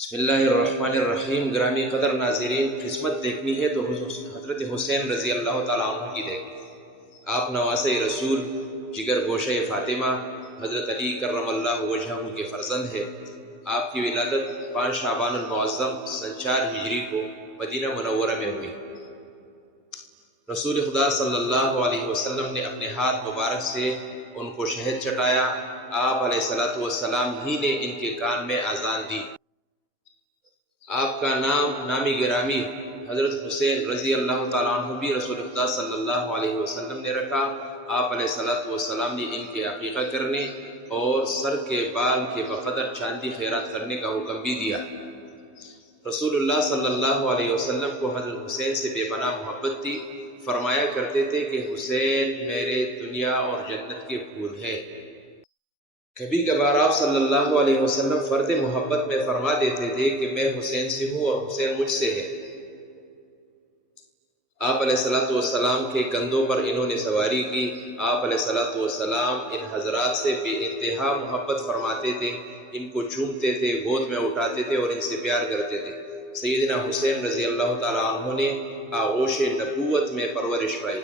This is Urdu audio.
بسم اللہ الرحمن الرحیم۔ گرامی قدر ناظرین، قسمت دیکھنی ہے تو حضرت حسین رضی اللہ تعالیٰ عنہ کی دیکھیں۔ آپ نواسہ رسول، جگر گوشہ فاطمہ، حضرت علی کرم اللہ وجہہ کے فرزند ہے۔ آپ کی ولادت 5 شعبان المعظم سن 4 ہجری کو مدینہ منورہ میں ہوئی۔ رسول خدا صلی اللہ علیہ وسلم نے اپنے ہاتھ مبارک سے ان کو شہد چٹایا۔ آپ علیہ السلام ہی نے ان کے کان میں اذان دی۔ آپ کا نام گرامی حضرت حسین رضی اللہ تعالیٰ عنہ بھی رسول خدا صلی اللہ علیہ وسلم نے رکھا۔ آپ علیہ السلام نے ان کے عقیقہ کرنے اور سر کے بال کے بقدر چاندی خیرات کرنے کا حکم بھی دیا۔ رسول اللہ صلی اللہ علیہ وسلم کو حضرت حسین سے بے پناہ محبت تھی۔ فرمایا کرتے تھے کہ حسین میرے دنیا اور جنت کے پھول ہیں۔ کبھی کبھار آپ صلی اللہ علیہ وسلم فرد محبت میں فرما دیتے تھے کہ میں حسین سے ہوں اور حسین مجھ سے ہے۔ آپ علیہ السلام کے کندھوں پر انہوں نے سواری کی۔ آپ علیہ السلام ان حضرات سے بے انتہا محبت فرماتے تھے، ان کو چومتے تھے، گود میں اٹھاتے تھے اور ان سے پیار کرتے تھے۔ سیدنا حسین رضی اللہ تعالیٰ عنہ نے آغوش نبوت میں پرورش پائی۔